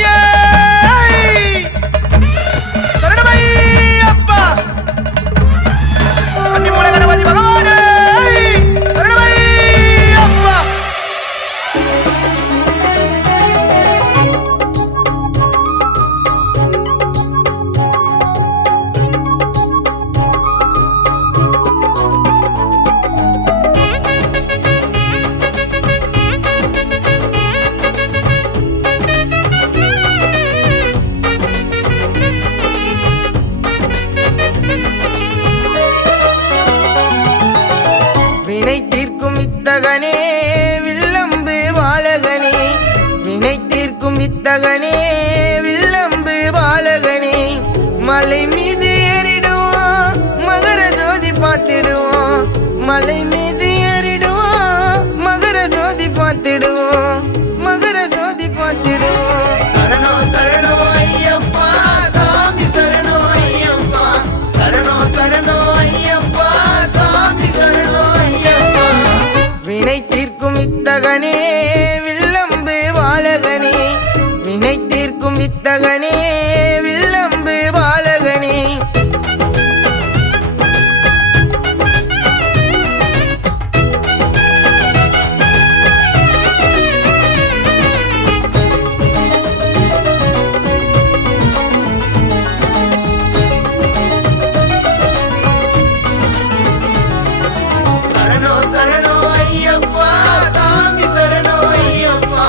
சுவாமியே சரணமையப்பா கன்னிமூல கணபதி பகவானே சரணமையப்பா வினை தீர்க்கும் இத்தகனே வில்லம்பு பாலகனே வினை தீர்க்கும் இத்தகனே வில்லம்பு பாலகனே மலை மீது ஏறிடுவோம் மகர ஜோதி பார்த்திடுவோம் மலை மீது ஏறிடுவோம் மகர ஜோதி பார்த்திடுவோம் மகர ஜோதி பார்த்திடுவோம் சரணோ சரணோ ஐயப்பா சாமி சரணோ ஐயப்பா சரணோ சரணோ ஐயப்பா சாமி சரணோ வினை தீர்க்கும் இத்தகனே வில்லம்பு பாலகனே வினை தீர்க்கும் இத்தகனே வில்லம்பு பாலகனே சரணோ சரணோ ஐயப்பா சாமி சரணோ ஐயப்பா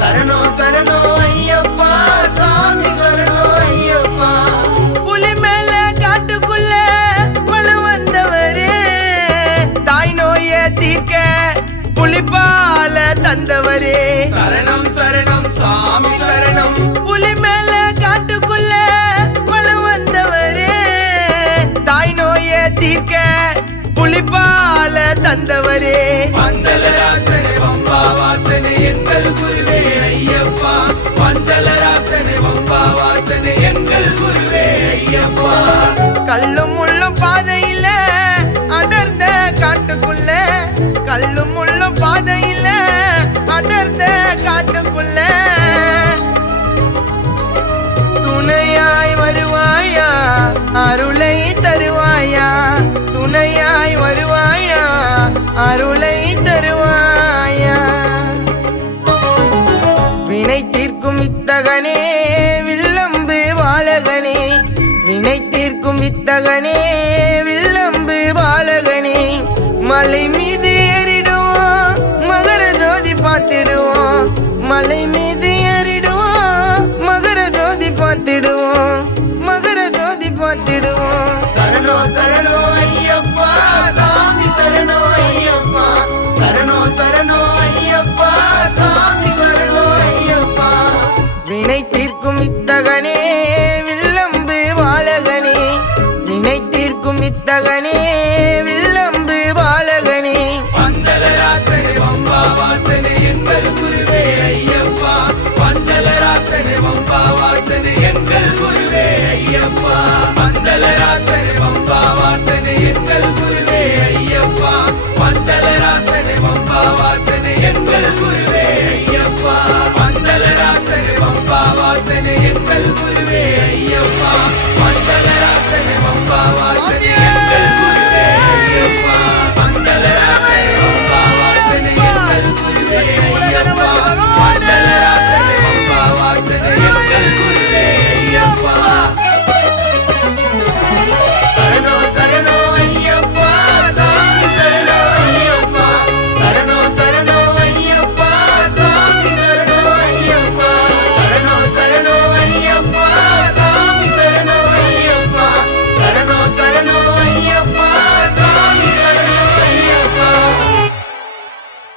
சரணோ சரணோ ஐயப்பா சாமி சரணோ ஐயப்பா புலி மேல காட்டுக்குள்ள மனம் வந்தவரே தாய் நோயை தீர்க்க புலிபால தந்தவரே சரணம் சரணம் சாமி சரணம் புலி மேல காட்டுக்குள்ள மனம் வந்தவரே தாய் நோயை தீர்க்க புலிபால தந்தவரே பந்தலராசனே வம்பா வாசனே எங்கள் குருவே ஐயப்பா பந்தலராசனே வம்பா வாசனே எங்கள் குருவே ஐயப்பா கல்லும் முள்ளும் பாதையில அடர்ந்த காட்டுக்குள்ள கல்லும் முள்ளும் பாதையில அடர்ந்த காட்டுக்குள்ள துணையாய் வருவாயா அருளை தருவாயா துணையாய் வருவாயா அருளை தருவாயா வினை தீர்க்கும் இத்தகனே வில்லம்பு பாலகனே வினை தீர்க்கும் இத்தகனே வில்லம்பு பாலகனே மலை மீது ஏறிடுவோம் மகர ஜோதி பார்த்திடுவோம் மலை